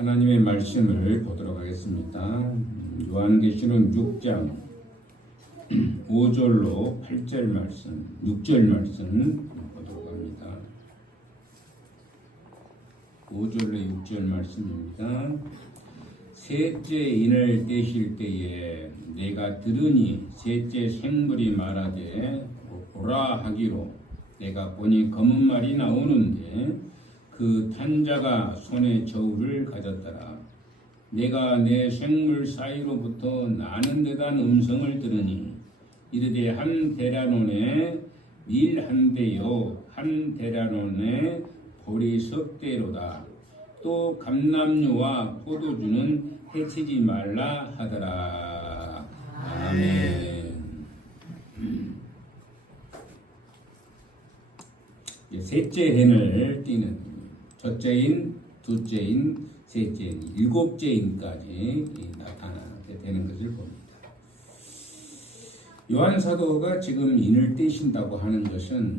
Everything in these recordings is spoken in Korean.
하나님의 말씀을 보도록 하겠습니다. 요한계시록 6장 5절로 8절 말씀, 6절 말씀 보도록 합니다. 5절로 6절 말씀입니다. 셋째 인을 떼실 때에 내가 들으니 셋째 생물이 말하되 오라 하기로 내가 보니 검은 말이 나오는데 그 탄자가 손에 저울을 가졌더라. 내가 내 생물 사이로부터 나는 듯한 음성을 들으니 이르되 한 데라논에 밀 한 대요 한 데라논에 보리 석 대로다. 또 감람류와 포도주는 해치지 말라 하더라. 아멘. 셋째 해를 띠는 첫째인, 둘째인, 셋째인, 일곱째인까지 나타나게 되는 것을 봅니다. 요한 사도가 지금 인을 떼신다고 하는 것은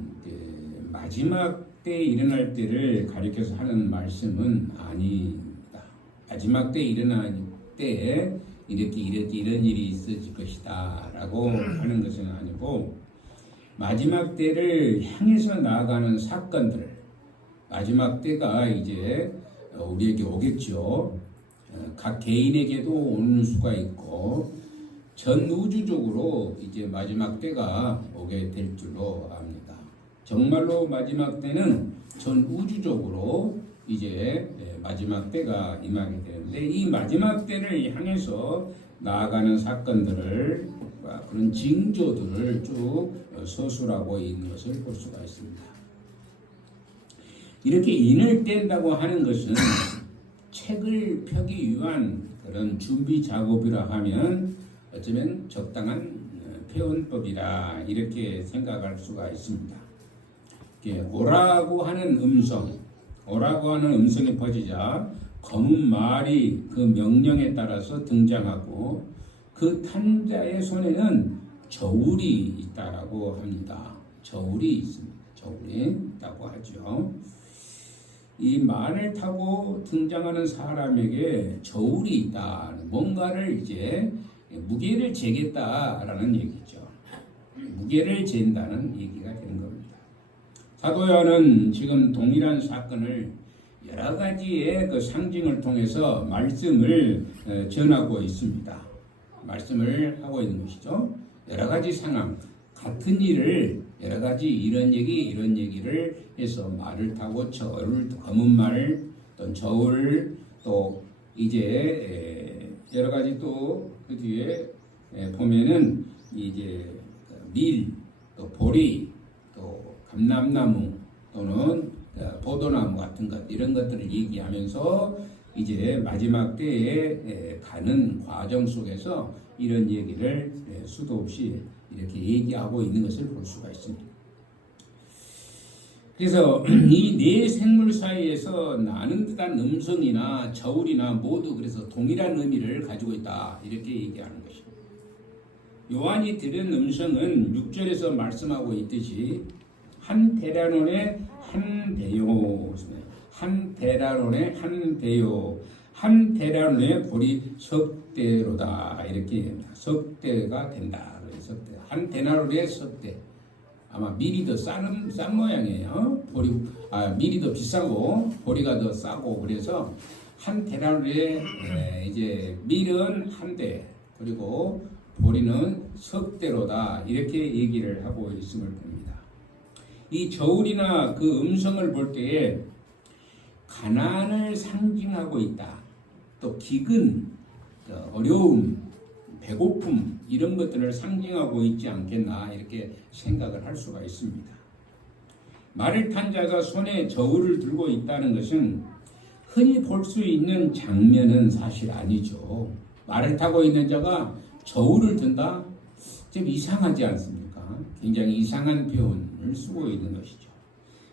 마지막 때 일어날 때를 가리켜서 하는 말씀은 아닙니다. 마지막 때 일어날 때 이렇게 이런 일이 있어질 것이다 라고 하는 것은 아니고 마지막 때를 향해서 나아가는 사건들, 마지막 때가 이제 우리에게 오겠죠. 각 개인에게도 오는 수가 있고 전 우주적으로 이제 마지막 때가 오게 될 줄로 압니다. 정말로 마지막 때는 전 우주적으로 이제 마지막 때가 임하게 되는데 이 마지막 때를 향해서 나아가는 사건들을 그런 징조들을 쭉 서술하고 있는 것을 볼 수가 있습니다. 이렇게 인을 뗀다고 하는 것은 책을 펴기 위한 그런 준비 작업이라 하면 어쩌면 적당한 표현법이라 이렇게 생각할 수가 있습니다. 오라고 하는 음성이 퍼지자 검은 말이 그 명령에 따라서 등장하고 그 탄자의 손에는 저울이 있다라고 합니다. 저울이 있습니다. 저울이 있다고 하죠. 이 말을 타고 등장하는 사람에게 저울이 있다. 뭔가를 이제 무게를 재겠다라는 얘기죠. 무게를 잰다는 얘기가 되는 겁니다. 사도 요한은 지금 동일한 사건을 여러 가지의 그 상징을 통해서 말씀을 전하고 있습니다. 말씀을 하고 있는 것이죠. 여러 가지 상황, 같은 일을 여러 가지 이런 얘기를 해서 말을 타고 저울, 검은 말, 또 저울, 또 이제 여러 가지 또 그 뒤에 보면은 이제 밀, 또 보리, 또 감람나무 또는 포도나무 같은 것 이런 것들을 얘기하면서 이제 마지막 때에 가는 과정 속에서 이런 얘기를 수도 없이 이렇게 얘기하고 있는 것을 볼 수가 있습니다. 그래서 이 네 생물 사이에서 나는 듯한 음성이나 저울이나 모두 그래서 동일한 의미를 가지고 있다 이렇게 얘기하는 것입니다. 요한이 들은 음성은 6절에서 말씀하고 있듯이 한 데라논에 한 대요, 한 데라논에 한 대요, 한 데라논에 보리 석 대로다 이렇게 합니다. 석 대가 된다. 석대. 한 데나리온에 석 대. 아마 밀이 더 싼 모양이에요. 밀이 더 비싸고 보리가 더 싸고 그래서 한 데나리온에 이제 밀은 한 대 그리고 보리는 석 대로다 이렇게 얘기를 하고 있음을 봅니다. 이 저울이나 그 음성을 볼 때에 가난을 상징하고 있다. 또 기근, 어려움, 배고픔 이런 것들을 상징하고 있지 않겠나 이렇게 생각을 할 수가 있습니다. 말을 탄 자가 손에 저울을 들고 있다는 것은 흔히 볼 수 있는 장면은 사실 아니죠. 말을 타고 있는 자가 저울을 든다? 좀 이상하지 않습니까? 굉장히 이상한 표현을 쓰고 있는 것이죠.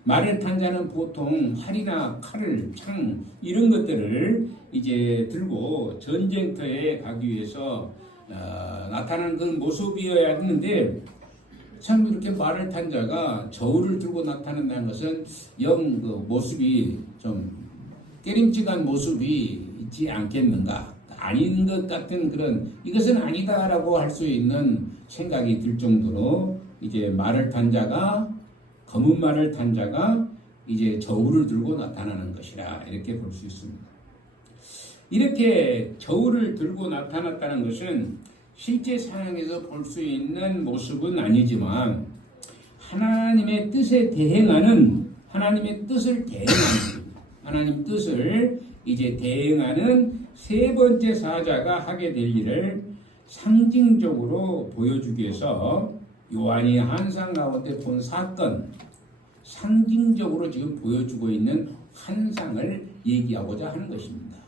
말을 탄 자는 보통 활이나 칼을, 창 이런 것들을 이제 들고 전쟁터에 가기 위해서 나타나는 그 모습이어야 했는데 참 이렇게 말을 탄 자가 저울을 들고 나타난다는 것은 영 그 모습이 좀 깨림직한 모습이 있지 않겠는가? 아닌 것 같은 그런 이것은 아니다라고 할 수 있는 생각이 들 정도로 이제 말을 탄 자가 검은 말을 탄 자가 이제 저울을 들고 나타나는 것이라 이렇게 볼 수 있습니다. 이렇게 저울을 들고 나타났다는 것은 실제 상황에서 볼 수 있는 모습은 아니지만 하나님의 뜻에 대행하는 하나님의 뜻을 대행하는 하나님 뜻을 이제 대행하는 세 번째 사자가 하게 될 일을 상징적으로 보여주기 위해서 요한이 환상 가운데 본 사건 상징적으로 지금 보여주고 있는 환상을 얘기하고자 하는 것입니다.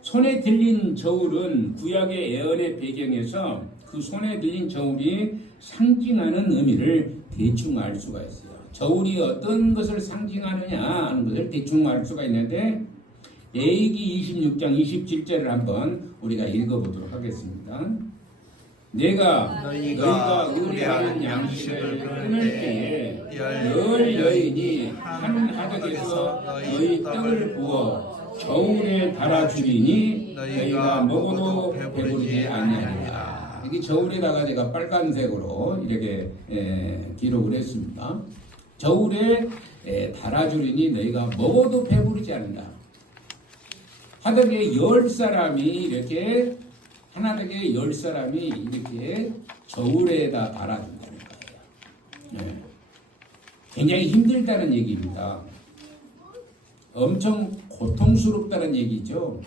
손에 들린 저울은 구약의 예언의 배경에서 그 손에 들린 저울이 상징하는 의미를 대충 알 수가 있어요. 저울이 어떤 것을 상징하느냐 하는 것을 대충 알 수가 있는데 레위기 26장 27절을 한번 우리가 읽어보도록 하겠습니다. 내가 너희가 의뢰하는 양식을 끊을 때에 열 여인이 한 하덕에서 너희 떡을 부어 저울에 달아주리니 너희가 먹어도 배부르지 아니하리라. 여기 저울에다가 제가 빨간색으로 이렇게 기록을 했습니다. 저울에 달아주리니 너희가 먹어도 배부르지 않는다. 하덕에 10사람이 이렇게 하나덕에 10사람이 이렇게 저울에다 달아준다는 거예요. 굉장히 힘들다는 얘기입니다. 엄청 고통스럽다는 얘기죠.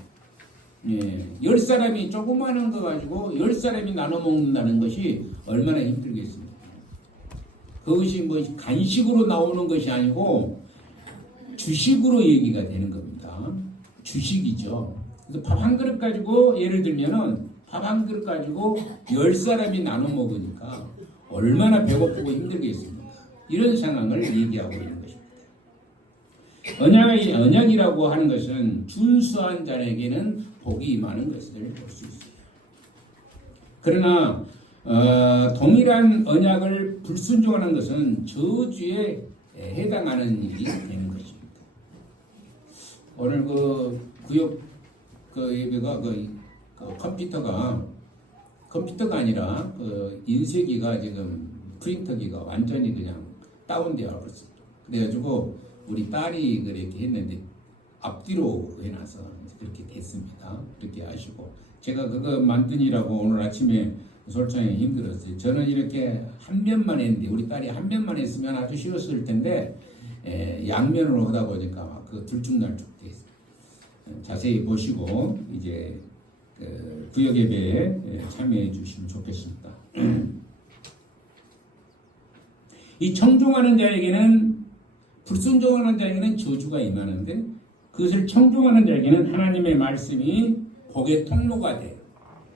10사람이 조그마한 거 가지고 10사람이 나눠 먹는다는 것이 얼마나 힘들겠습니까? 그것이 뭐 간식으로 나오는 것이 아니고 주식으로 얘기가 되는 겁니다. 주식이죠. 그래서 밥 한 그릇 가지고 예를 들면은 밥 한 그릇 가지고 10사람이 나눠 먹으니까 얼마나 배고프고 힘들겠습니까? 이런 상황을 얘기하고 있는 것입니다. 언약이라고 하는 것은 준수한 자에게는 복이 임하는 것을 볼 수 있어요. 그러나 동일한 언약을 불순종하는 것은 저주에 해당하는 일이 되는 것입니다. 오늘 구역 예배가 컴퓨터가 아니라 인쇄기가 지금 프린터기가 완전히 그냥 다운되어 버렸어요. 그래가지고 우리 딸이 그렇게 했는데 앞뒤로 해놔서 그렇게 됐습니다. 그렇게 하시고 제가 그거 만드느라고 오늘 아침에 솔직히 힘들었어요. 저는 이렇게 한 면만 했는데 우리 딸이 한 면만 했으면 아주 쉬웠을 텐데 양면으로 하다 보니까 막 그 들쭉날쭉 돼 있어요. 자세히 보시고 이제 구역 예배에 참여해 주시면 좋겠습니다. 이 청종하는 자에게는 불순종하는 자에게는 저주가 임하는데 그것을 청종하는 자에게는 하나님의 말씀이 복의 통로가 돼요.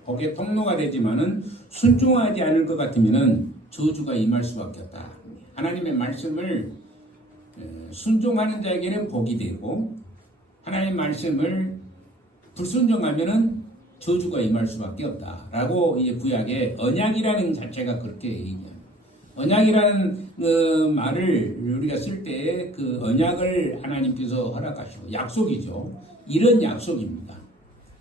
복의 통로가 되지만은 순종하지 않을 것 같으면은 저주가 임할 수밖에 없다. 하나님의 말씀을 순종하는 자에게는 복이 되고 하나님의 말씀을 불순종하면은 저주가 임할 수밖에 없다라고 이제 구약의 언약이라는 자체가 그렇게 얘기합니다. 언약이라는 말을 우리가 쓸 때 그 언약을 하나님께서 허락하시고 약속이죠. 이런 약속입니다.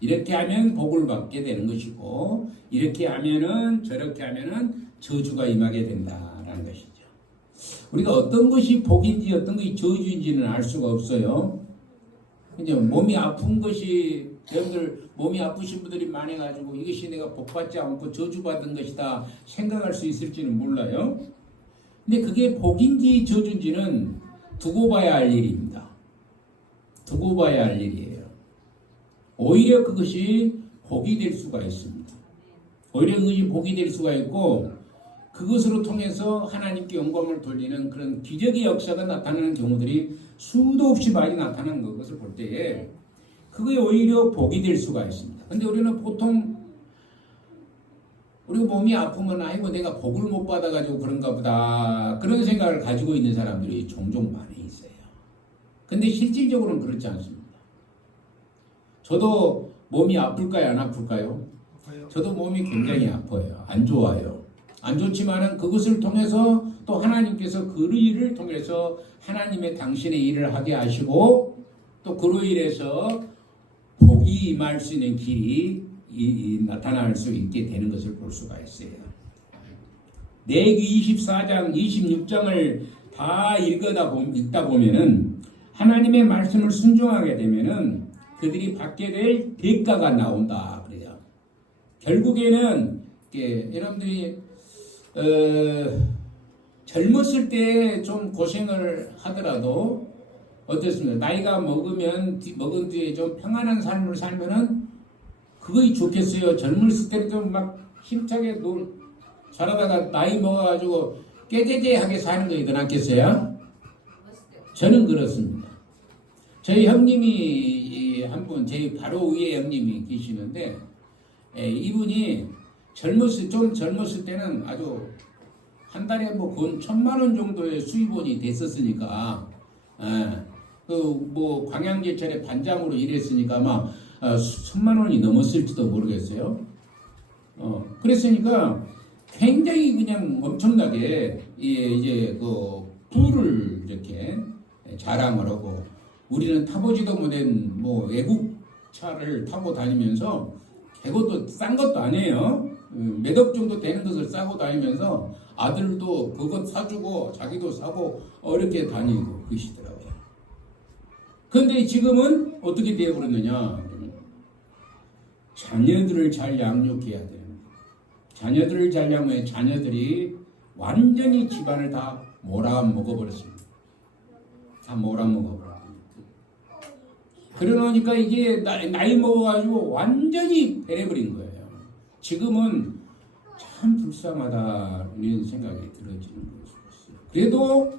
이렇게 하면 복을 받게 되는 것이고 이렇게 하면은 저렇게 하면은 저주가 임하게 된다라는 것이죠. 우리가 어떤 것이 복인지 어떤 것이 저주인지는 알 수가 없어요. 이제 몸이 아픈 것이 여러분들 몸이 아프신 분들이 많아가지고 이것이 내가 복받지 않고 저주받은 것이다 생각할 수 있을지는 몰라요. 근데 그게 복인지 저주인지는 두고 봐야 할 일입니다. 두고 봐야 할 일이에요. 오히려 그것이 복이 될 수가 있습니다. 오히려 그것이 복이 될 수가 있고 그것으로 통해서 하나님께 영광을 돌리는 그런 기적의 역사가 나타나는 경우들이 수도 없이 많이 나타나는 것을 볼 때에 그게 오히려 복이 될 수가 있습니다. 근데 우리는 보통 우리 몸이 아프면 아이고 내가 복을 못 받아가지고 그런가 보다 그런 생각을 가지고 있는 사람들이 종종 많이 있어요. 근데 실질적으로는 그렇지 않습니다. 저도 몸이 아플까요? 안 아플까요? 저도 몸이 굉장히 아파요. 안 좋아요. 안 좋지만은 그것을 통해서 또 하나님께서 그 일을 통해서 하나님의 당신의 일을 하게 하시고 또 그로 인해서 복이 임할 수 있는 길이 나타날 수 있게 되는 것을 볼 수가 있어요. 레위기 24장, 26장을 다 읽다 보면은 하나님의 말씀을 순종하게 되면은 그들이 받게 될 대가가 나온다 그래요. 결국에는 여러분들이 젊었을 때 좀 고생을 하더라도 어떻습니까? 나이가 먹은 뒤에 좀 평안한 삶을 살면은 그거이 좋겠어요. 젊었을 때는 좀 막 힘차게 살아다가 나이 먹어가지고 깨재재하게 사는 거 더 낫겠어요? 저는 그렇습니다. 저희 형님이 한 분, 제 바로 위에 형님이 계시는데 이분이 좀 젊었을 때는 아주 한 달에 뭐 건 1,000만 원 정도의 수입원이 됐었으니까 뭐 광양제철에 반장으로 일했으니까 아마 1,000만 원이 넘었을지도 모르겠어요. 그랬으니까 굉장히 그냥 엄청나게 이제 그 부를 이렇게 자랑을 하고 우리는 타보지도 못한 뭐 외국 차를 타고 다니면서 그것도 싼 것도 아니에요. 몇 억 정도 되는 것을 싸고 다니면서 아들도 그것 사주고 자기도 사고 이렇게 다니고 그러시더라고요. 그런데 지금은 어떻게 되어버렸느냐? 자녀들을 잘 양육해야 돼요. 자녀들을 잘 양육해 자녀들이 완전히 집안을 다 몰아먹어버렸습니다. 다 몰아먹어버렸어요. 그러니까 이게 나이 먹어가지고 완전히 배려버린 거예요. 지금은 참 불쌍하다 이런 생각이 들어지는 것이었어요. 그래도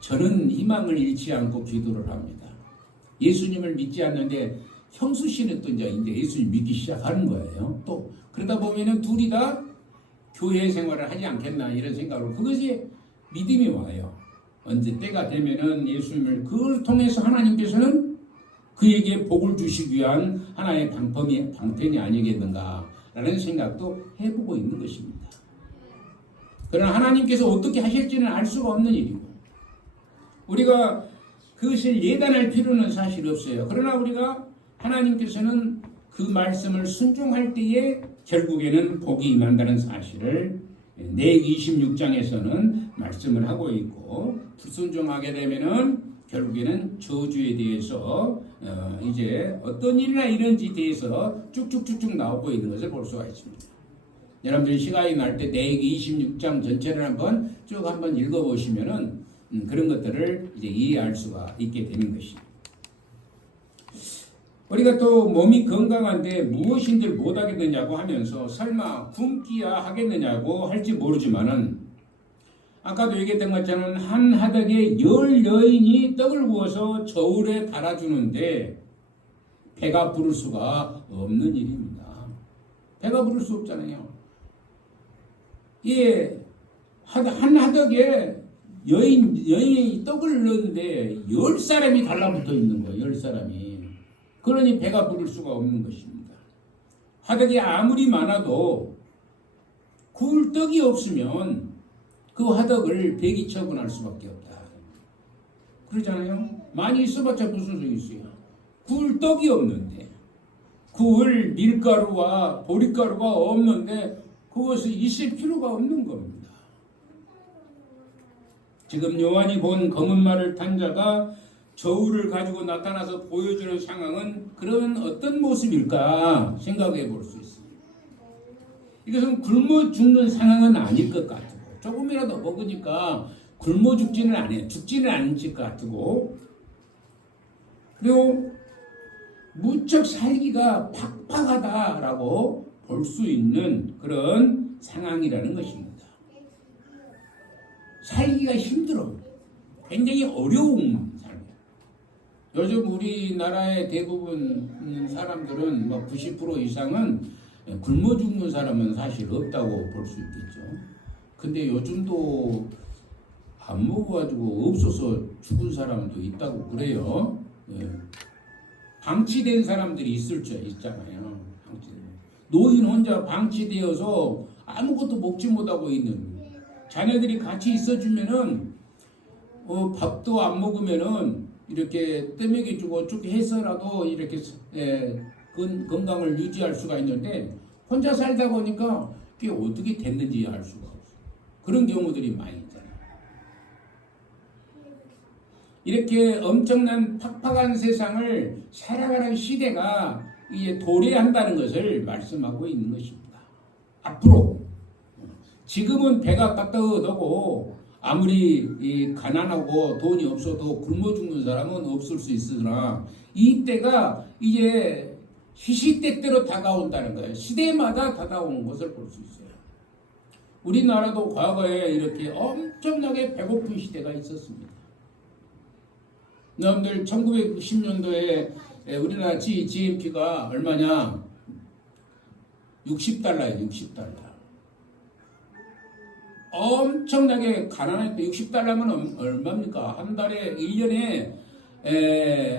저는 희망을 잃지 않고 기도를 합니다. 예수님을 믿지 않는데 형수 씨는 또 이제 예수님 믿기 시작하는 거예요. 또 그러다 보면은 둘이 다 교회 생활을 하지 않겠나 이런 생각으로 그것이 믿음이 와요. 언제 때가 되면은 예수님을 그걸 통해서 하나님께서는 그에게 복을 주시기 위한 하나의 방편이 아니겠는가라는 생각도 해보고 있는 것입니다. 그러나 하나님께서 어떻게 하실지는 알 수가 없는 일이고 우리가 그것을 예단할 필요는 사실 없어요. 그러나 우리가 하나님께서는 그 말씀을 순종할 때에 결국에는 복이 임한다는 사실을 레위기 26장에서는 말씀을 하고 있고 불순종하게 되면은 결국에는 저주에 대해서 이제 어떤 일이나 이런지에 대해서 쭉쭉쭉쭉 나오고 있는 것을 볼 수가 있습니다. 여러분들이 시간이 날 때 레위기 26장 전체를 한번 읽어보시면은 그런 것들을 이제 이해할 수가 있게 되는 것입니다. 우리가 또 몸이 건강한데 무엇인들 못하겠느냐고 하면서 설마 굶기야 하겠느냐고 할지 모르지만은 아까도 얘기했던 것처럼 한 하덕에 10 여인이 떡을 구워서 저울에 달아주는데 배가 부를 수가 없는 일입니다. 배가 부를 수 없잖아요. 예, 한 하덕에 여인이 떡을 넣는데 10사람이 달라붙어 있는 거예요. 10사람이. 그러니 배가 부를 수가 없는 것입니다. 하덕이 아무리 많아도 구울 떡이 없으면 그 화덕을 배기 처분할 수밖에 없다. 그러잖아요. 많이 있어봤자 무슨 소용이 있어요. 구울 떡이 없는데 구울 밀가루와 보리가루가 없는데 그것이 있을 필요가 없는 겁니다. 지금 요한이 본 검은 말을 탄 자가 저울을 가지고 나타나서 보여주는 상황은 그런 어떤 모습일까 생각해 볼 수 있습니다. 이것은 굶어 죽는 상황은 아닐 것 같아요. 조금이라도 먹으니까 굶어 죽지는 않아요. 죽지는 않을 것 같고 그리고 무척 살기가 팍팍하다라고 볼 수 있는 그런 상황이라는 것입니다. 살기가 힘들어. 굉장히 어려운 삶이에요. 요즘 우리나라의 대부분 사람들은 90% 이상은 굶어 죽는 사람은 사실 없다고 볼 수 있겠죠. 근데 요즘도 안 먹어가지고 없어서 죽은 사람도 있다고 그래요. 예. 방치된 사람들이 있잖아요. 노인 혼자 방치되어서 아무것도 먹지 못하고 있는 자녀들이 같이 있어주면은 밥도 안 먹으면은 이렇게 떼먹이 주고 쭉 해서라도 이렇게 건강을 유지할 수가 있는데 혼자 살다 보니까 그게 어떻게 됐는지 알 수가 없어. 그런 경우들이 많이 있잖아요. 이렇게 엄청난 팍팍한 세상을 살아가는 시대가 이제 도래한다는 것을 말씀하고 있는 것입니다. 앞으로 지금은 배가 까떠하고 아무리 가난하고 돈이 없어도 굶어 죽는 사람은 없을 수 있으나 이때가 이제 시시때때로 다가온다는 거예요. 시대마다 다가오는 것을 볼 수 있어요. 우리나라도 과거에 이렇게 엄청나게 배고픈 시대가 있었습니다. 여러분들 1990년도에 우리나라 GNP가 얼마냐? 60달러예요. 60달러. 엄청나게 가난했대. 60달러면 얼마입니까? 한 달에 1년에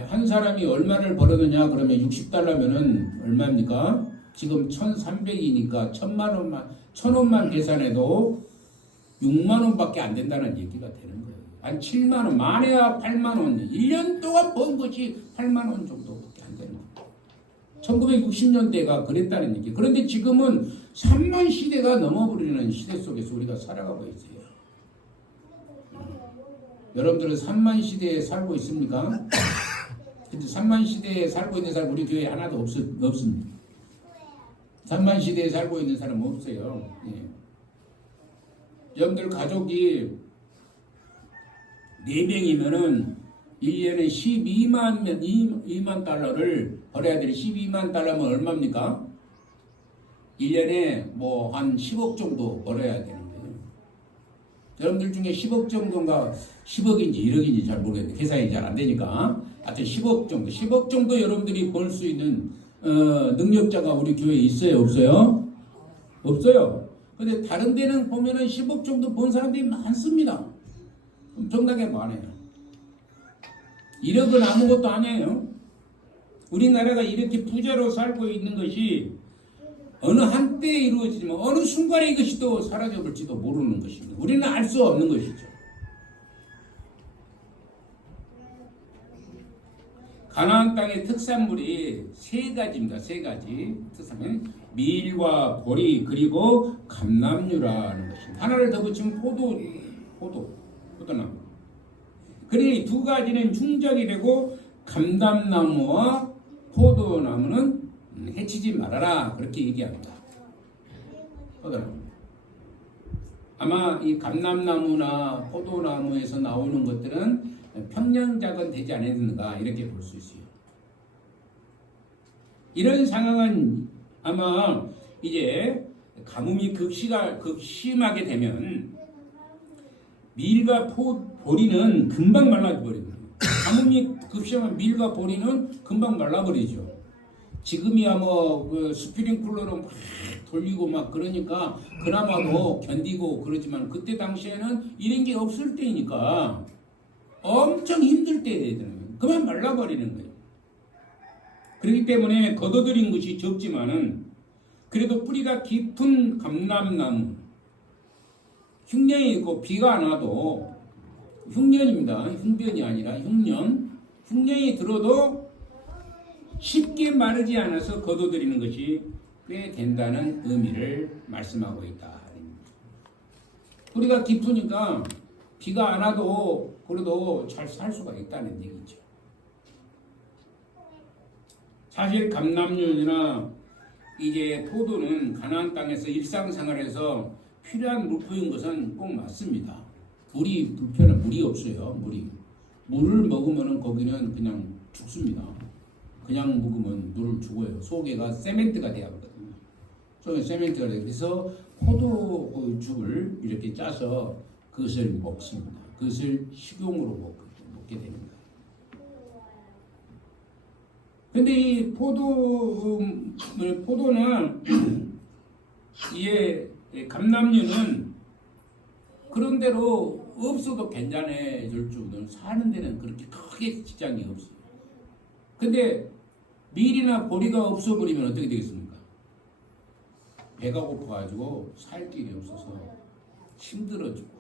한 사람이 얼마를 벌었느냐 그러면 60달러면은 얼마입니까? 지금 1,300이니까 1,000원만 계산해도 6만 원밖에 안 된다는 얘기가 되는 거예요. 한 7만 원, 많아야 8만 원. 1년 동안 번 것이 8만 원 정도밖에 안 되는 거예요. 1960년대가 그랬다는 얘기. 그런데 지금은 3만 시대가 넘어버리는 시대 속에서 우리가 살아가고 있어요. 여러분들은 3만 시대에 살고 있습니까? 근데 3만 시대에 살고 있는 사람 우리 교회에 하나도 없습니다. 3만 시대에 살고 있는 사람은 없어요. 예. 여러분들 가족이 4명이면은 1년에 2만 달러를 벌어야 되는 12만 달러면 얼마입니까? 1년에 뭐 한 10억 정도 벌어야 되는 거예요. 여러분들 중에 10억 정도인가 10억인지 1억인지 잘 모르겠는데 계산이 잘 안 되니까 하여튼 10억 정도 여러분들이 벌 수 있는 능력자가 우리 교회에 있어요? 없어요? 없어요. 근데 다른 데는 보면은 10억 정도 번 사람들이 많습니다. 엄청나게 많아요. 1억은 아무것도 아니에요. 우리나라가 이렇게 부자로 살고 있는 것이 어느 한때에 이루어지지만 어느 순간에 이것이 또 사라져버릴지도 모르는 것입니다. 우리는 알 수 없는 것이죠. 가나안 땅의 특산물이 3가지입니다. 3가지 특산물. 밀과 보리 그리고 감람류라는 것입니다. 하나를 더 붙이면 포도나무. 그러니 2가지는 흉적이 되고 감람나무와 포도나무는 해치지 말아라 그렇게 얘기합니다. 포도나무. 아마 이 감람나무나 포도나무에서 나오는 것들은 평년작은 되지 않았는가 이렇게 볼 수 있어요. 이런 상황은 아마 이제 가뭄이 극심하게 되면 밀과 보리는 금방 말라버립니다. 가뭄이 급심하면 밀과 보리는 금방 말라버리죠. 지금이야 뭐 스프링클러로 막 돌리고 막 그러니까 그나마도 견디고 그러지만 그때 당시에는 이런 게 없을 때이니까 엄청 힘들 때에는 그만 말라버리는 거예요. 그렇기 때문에 걷어들인 것이 적지만은 그래도 뿌리가 깊은 감람나무 흉년이 있고 비가 안 와도 흉년입니다. 흉변이 아니라 흉년이 들어도 쉽게 마르지 않아서 걷어들이는 것이 꽤 된다는 의미를 말씀하고 있다. 뿌리가 깊으니까 비가 안 와도 그래도 잘 살 수가 있다는 얘기죠. 사실 감람류나 이제 포도는 가나안 땅에서 일상생활에서 필요한 물품인 것은 꼭 맞습니다. 물이 불편한 물이 없어요. 물을 먹으면은 거기는 그냥 죽습니다. 그냥 먹으면 물을 죽어요. 속에가 세멘트가 돼야 하거든요. 속에 세멘트가 돼요. 그래서 포도죽을 이렇게 짜서 그것을 먹습니다. 그것을 식용으로 먹게 됩니다. 근데 이 포도나 이게 감람류는 그런 대로 없어도 괜찮아질 줄은 사는 데는 그렇게 크게 지장이 없어요. 근데 밀이나 보리가 없어버리면 어떻게 되겠습니까? 배가 고파가지고 살 길이 없어서 힘들어지고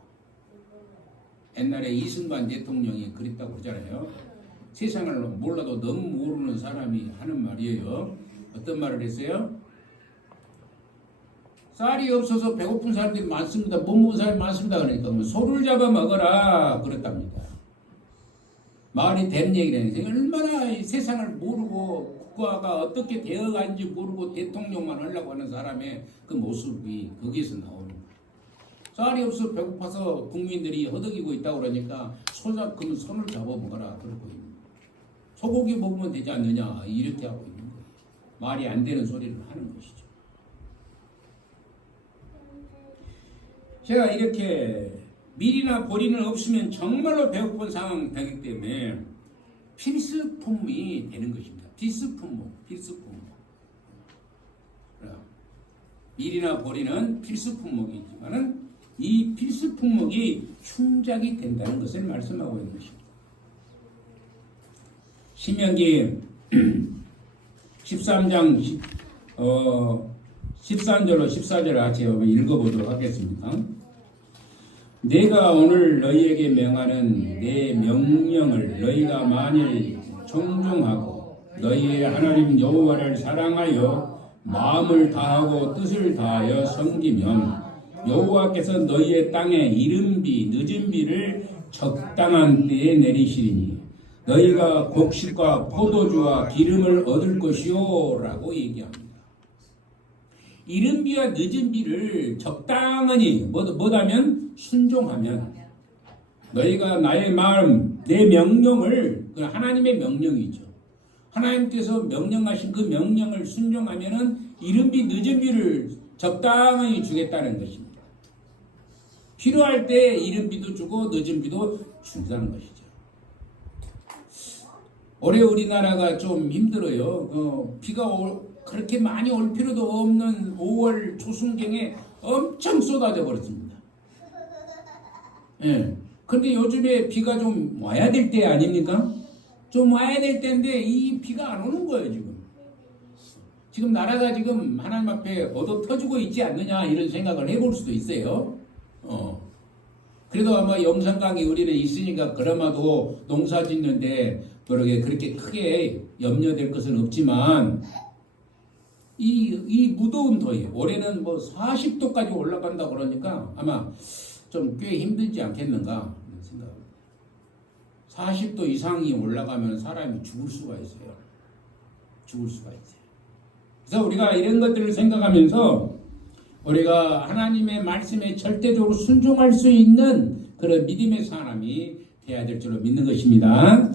옛날에 이승만 대통령이 그랬다고 그러잖아요. 세상을 몰라도 너무 모르는 사람이 하는 말이에요. 어떤 말을 했어요? 쌀이 없어서 배고픈 사람들이 많습니다. 못 먹은 사람이 많습니다. 그러니까 뭐 소를 잡아 먹어라 그랬답니다. 말이 되는 얘기라는 얼마나 이 세상을 모르고 국가가 어떻게 되어가는지 모르고 대통령만 하려고 하는 사람의 그 모습이 거기에서 나오는 거예요. 쌀이 없어 배고파서 국민들이 허덕이고 있다고 그러니까 그러면 손을 잡아 먹어라 그러고 있는 거예요. 소고기 먹으면 되지 않느냐 이렇게 하고 있는 거예요. 말이 안 되는 소리를 하는 것이죠. 제가 이렇게 밀이나 보리는 없으면 정말로 배고픈 상황이 되기 때문에 필수품이 되는 것입니다. 필수품목. 밀이나 보리는 필수품목이지만은 이 필수품목이 충작이 된다는 것을 말씀하고 있는 것입니다. 신명기 13장 13절로 14절을 같이 읽어보도록 하겠습니다. 내가 오늘 너희에게 명하는 내 명령을 너희가 만일 청종하고 너희의 하나님 여호와를 사랑하여 마음을 다하고 뜻을 다하여 섬기면 여호와께서 너희의 땅에 이른비 늦은비를 적당한 때에 내리시리니 너희가 곡식과 포도주와 기름을 얻을 것이요 라고 얘기합니다. 이른비와 늦은비를 적당하니 뭐다면 순종하면 너희가 나의 마음 내 명령을 하나님의 명령이죠. 하나님께서 명령하신 그 명령을 순종하면은 이른비 늦은비를 적당히 주겠다는 것입니다. 필요할 때 이른비도 주고 늦은비도 준다는 것이죠. 올해 우리나라가 좀 힘들어요. 비가 그렇게 많이 올 필요도 없는 5월 초순경에 엄청 쏟아져 버렸습니다. 예. 근데 요즘에 비가 좀 와야 될 때 아닙니까? 좀 와야 될 때인데 이 비가 안 오는 거예요, 지금. 지금 나라가 지금 하나님 앞에 얻어 터지고 있지 않느냐 이런 생각을 해볼 수도 있어요. 그래도 아마 영산강이 우리는 있으니까 그나마도 농사 짓는데 그렇게 크게 염려될 것은 없지만 이 무더운 더위 올해는 뭐 40도까지 올라간다 그러니까 아마 좀 꽤 힘들지 않겠는가 생각합니다. 40도 이상이 올라가면 사람이 죽을 수가 있어요. 그래서 우리가 이런 것들을 생각하면서 우리가 하나님의 말씀에 절대적으로 순종할 수 있는 그런 믿음의 사람이 되어야 될 줄로 믿는 것입니다.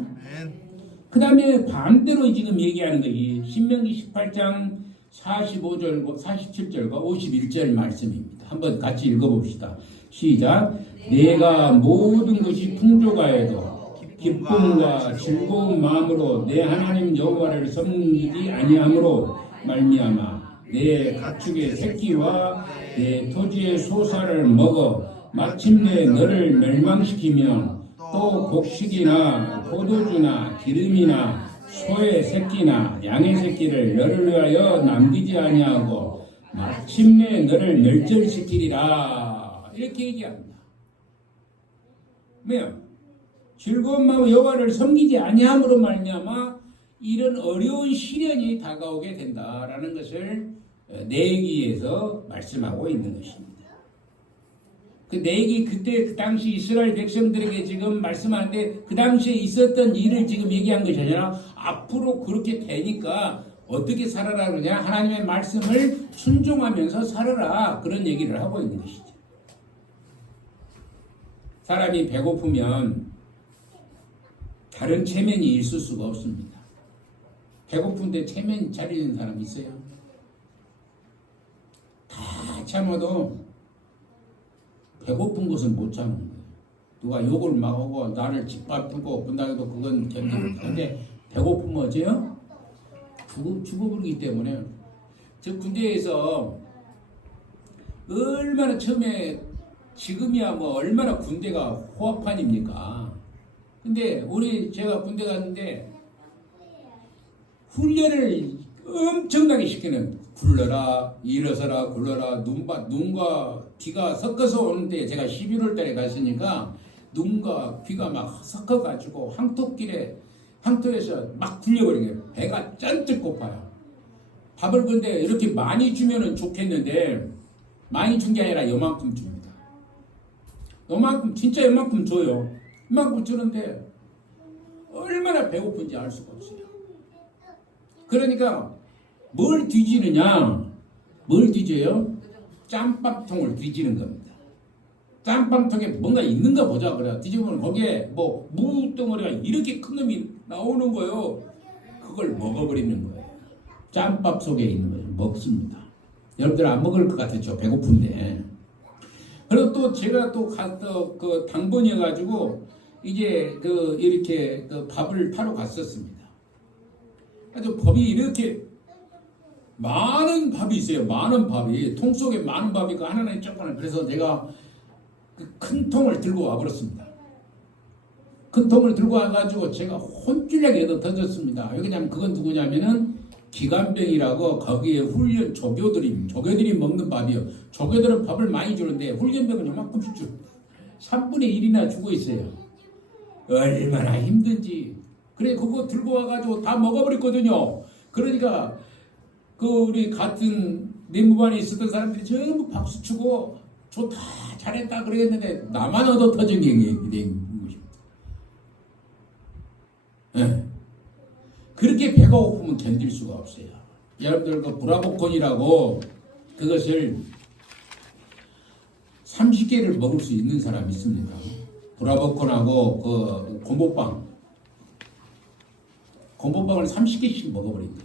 그 다음에 반대로 지금 얘기하는 것이 신명기 18장 45절, 47절과 51절 말씀입니다. 한번 같이 읽어봅시다. 시작. 내가 모든 것이 풍족하여도 기쁨과 즐거운 마음으로 내 하나님 여호와를 섬기지 아니함으로 말미암아 내 가축의 새끼와 내 토지의 소사를 먹어 마침내 너를 멸망시키며 또 곡식이나 포도주나 기름이나 소의 새끼나 양의 새끼를 너를 위하여 남기지 아니하고 마침내 너를 멸절시키리라 이렇게 얘기합니다. 왜요? 즐거운 마음 여호와를 섬기지 아니함으로 말미암아 이런 어려운 시련이 다가오게 된다라는 것을 내기에서 말씀하고 있는 것입니다. 그 내기 그때 그 당시 이스라엘 백성들에게 지금 말씀하는데 그 당시에 있었던 일을 지금 얘기한 것이 아니라 앞으로 그렇게 되니까 어떻게 살아라 그러냐 하나님의 말씀을 순종하면서 살아라 그런 얘기를 하고 있는 것이죠. 사람이 배고프면 다른 체면이 있을 수가 없습니다. 배고픈데 체면 차리는 사람 있어요? 다 참아도 배고픈 것은 못 참는 거예요. 누가 욕을 막 하고 나를 짓밟고 본다고 그건 견디는 건데 배고프면 어째요? 죽어버리기 때문에 저 군대에서 얼마나 처음에 지금이야 뭐 얼마나 군대가 호화판입니까? 근데 제가 군대 갔는데 훈련을 엄청나게 시키는 굴러라 일어서라 굴러라 눈과 비가 섞어서 오는데 제가 11월 달에 갔으니까 눈과 비가 막 섞어가지고 황토길에 황토에서 막 굴려버리게 배가 짠뜩 고파요. 밥을 근데 이렇게 많이 주면은 좋겠는데 많이 준 게 아니라 요만큼 줍니다. 요만큼 진짜 요만큼 줘요. 이만큼 주는데 얼마나 배고픈지 알 수가 없어요. 그러니까 뭘 뒤지느냐? 뭘 뒤져요? 짬밥통을 뒤지는 겁니다. 짬밥통에 뭔가 있는가 보자 그래. 뒤집으면 거기에 뭐 무덩어리가 이렇게 큰 놈이 나오는 거예요. 그걸 먹어버리는 거예요. 짬밥 속에 있는 거예요. 먹습니다. 여러분들 안 먹을 것 같았죠? 배고픈데. 그리고 또 제가 또 갔던 그 당번이어가지고 이제 그 이렇게 그 밥을 타러 갔었습니다. 아주 밥이 이렇게 많은 밥이 있어요. 많은 밥이 통 속에 많은 밥이 그 하나는 조금 그래서 제가 그 큰 통을 들고 와버렸습니다. 큰 통을 들고 와가지고 제가 혼쭐나게 던졌습니다. 왜 그러냐면 그건 누구냐면은 기관병이라고 거기에 훈련 조교들이 먹는 밥이요. 조교들은 밥을 많이 주는데 훈련병은 요만큼씩 주 3분의 1이나 주고 있어요. 얼마나 힘든지. 그래 그거 들고 와가지고 다 먹어버렸거든요. 그러니까 그 우리 같은 내무반에 있었던 사람들이 전부 박수 치고 좋다 잘했다 그러겠는데 나만 얻어 터진 게 것입니다. 네. 그렇게 배가 고프면 견딜 수가 없어요. 여러분들 그 브라보콘이라고 그것을 30개를 먹을 수 있는 사람이 있습니다. 브라보콘하고 그 곰보빵을 30개씩 먹어버린 거예요.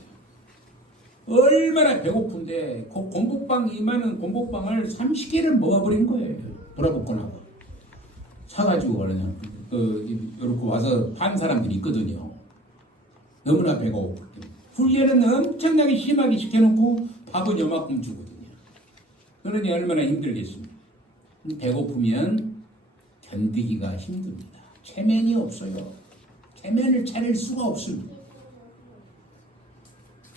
얼마나 배고픈데 그 곰보빵 이만한 곰보빵을 30개를 먹어버린 거예요. 브라보콘하고 사가지고 그러냐 이렇게 와서 판 사람들이 있거든요. 너무나 배가 고프기 때문에 훈련은 엄청나게 심하게 시켜놓고 밥은 요만큼 주거든요. 그러니 얼마나 힘들겠습니까? 배고프면 견디기가 힘듭니다. 체면이 없어요. 체면을 차릴 수가 없습니다.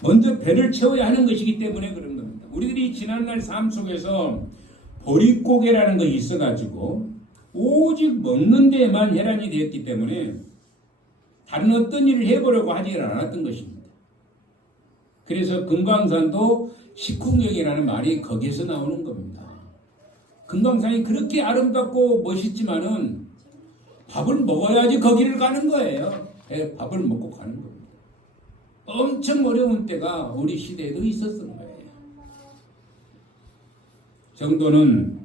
먼저 배를 채워야 하는 것이기 때문에 그런 겁니다. 우리들이 지난날 삶 속에서 보릿고개라는 것이 있어가지고 오직 먹는 데에만 혈안이 되었기 때문에 다른 어떤 일을 해보려고 하지 않았던 것입니다. 그래서 금강산도 식후경이라는 말이 거기에서 나오는 겁니다. 금강산이 그렇게 아름답고 멋있지만은 밥을 먹어야지 거기를 가는 거예요. 밥을 먹고 가는 겁니다. 엄청 어려운 때가 우리 시대에도 있었던 거예요. 정도는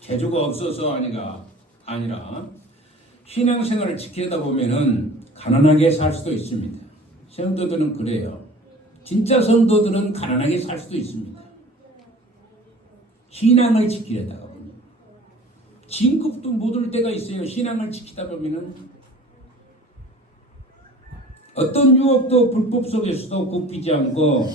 재주가 없어서 아니라 신앙생활을 지키다 보면은 가난하게 살 수도 있습니다. 성도들은 그래요. 진짜 성도들은 가난하게 살 수도 있습니다. 신앙을 지키려다가 보면 진급도 못 올 때가 있어요. 신앙을 지키다 보면은 어떤 유혹도 불법 속에서도 굽히지 않고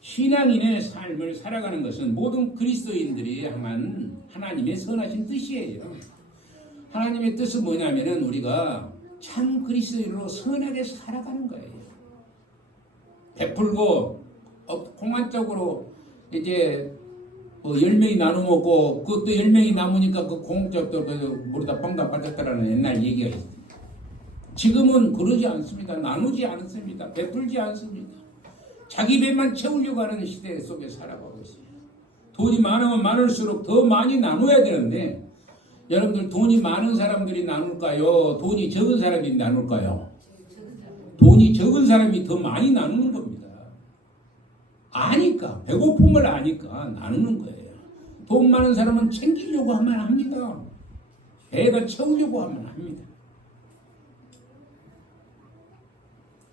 신앙인의 삶을 살아가는 것은 모든 그리스도인들이 향한 하나님의 선하신 뜻이에요. 하나님의 뜻은 뭐냐면은 우리가 참 그리스도인으로 선하게 살아가는 거예요. 베풀고 공안적으로 이제 10명이 나눠 먹고 그것도 10명이 남으니까 그 공적도 모르다 뻥다 빠졌다라는 옛날 얘기가 있어요. 지금은 그러지 않습니다. 나누지 않습니다. 베풀지 않습니다. 자기 배만 채우려고 하는 시대 속에 살아가고 있어요. 돈이 많으면 많을수록 더 많이 나눠야 되는데 여러분들 돈이 많은 사람들이 나눌까요? 돈이 적은 사람이 나눌까요? 돈이 적은 사람이 더 많이 나누는 겁니다. 아니까 배고픔을 아니까 나누는 거예요. 돈 많은 사람은 챙기려고 하면 합니다. 배가 채우려고 하면 합니다.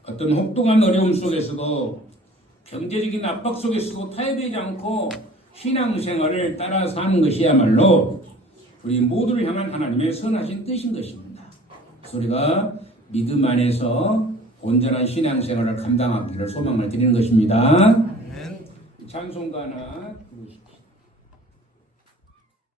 어떤 혹독한 어려움 속에서도 경제적인 압박 속에서도 타협하지 않고 신앙생활을 따라 사는 것이야말로 우리 모두를 향한 하나님의 선하신 뜻인 것입니다. 우리가 믿음 안에서 온전한 신앙생활을 감당하기를 소망을 드리는 것입니다. 찬송가 하나 부르시죠.